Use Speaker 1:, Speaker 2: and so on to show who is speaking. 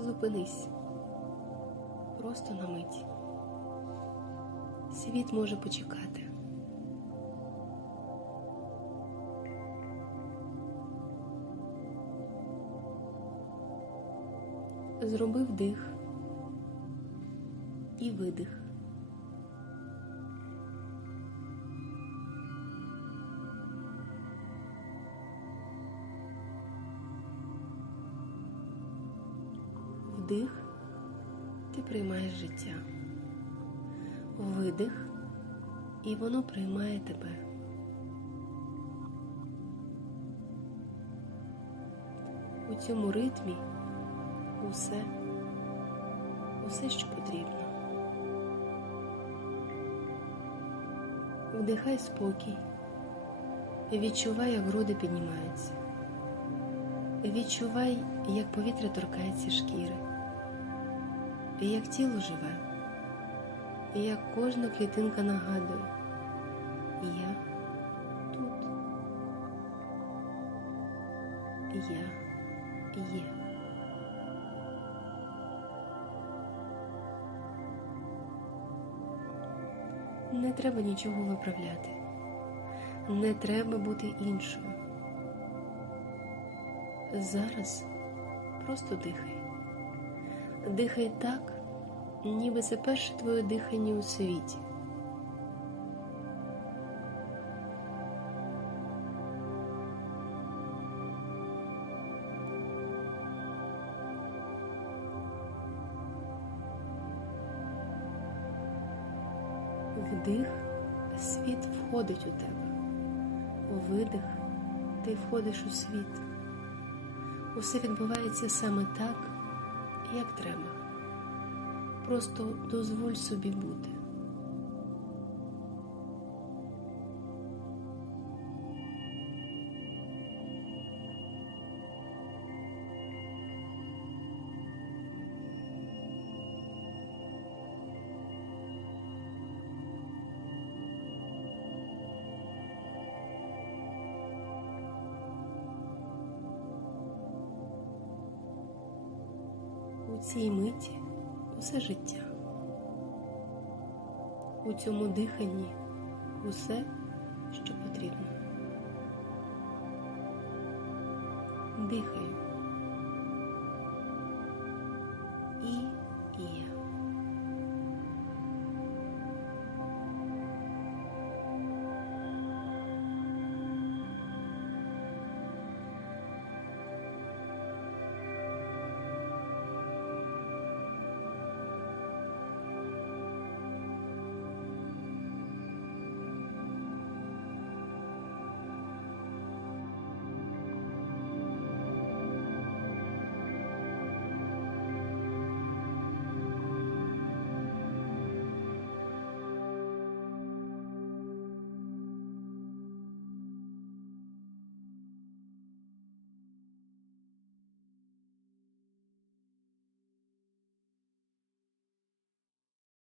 Speaker 1: Зупинись. Просто на мить. Світ може почекати. Зроби вдих і видих. Вдих ти приймаєш життя. Видих, і воно приймає тебе. У цьому ритмі усе, усе, що потрібно. Вдихай спокій, відчувай, як груди піднімаються. Відчувай, як повітря торкається шкіри, і як тіло живе, і як кожна клітинка нагадує, я тут, я є. Не треба нічого виправляти, не треба бути іншою. Зараз просто дихай. Дихай так, ніби це перше твоє дихання у світі. Вдих, світ входить у тебе. Видих, ти входиш у світ. Усе відбувається саме так, як треба. Просто дозволь собі бути. Цій миті усе життя. У цьому диханні усе, що потрібно. Дихай.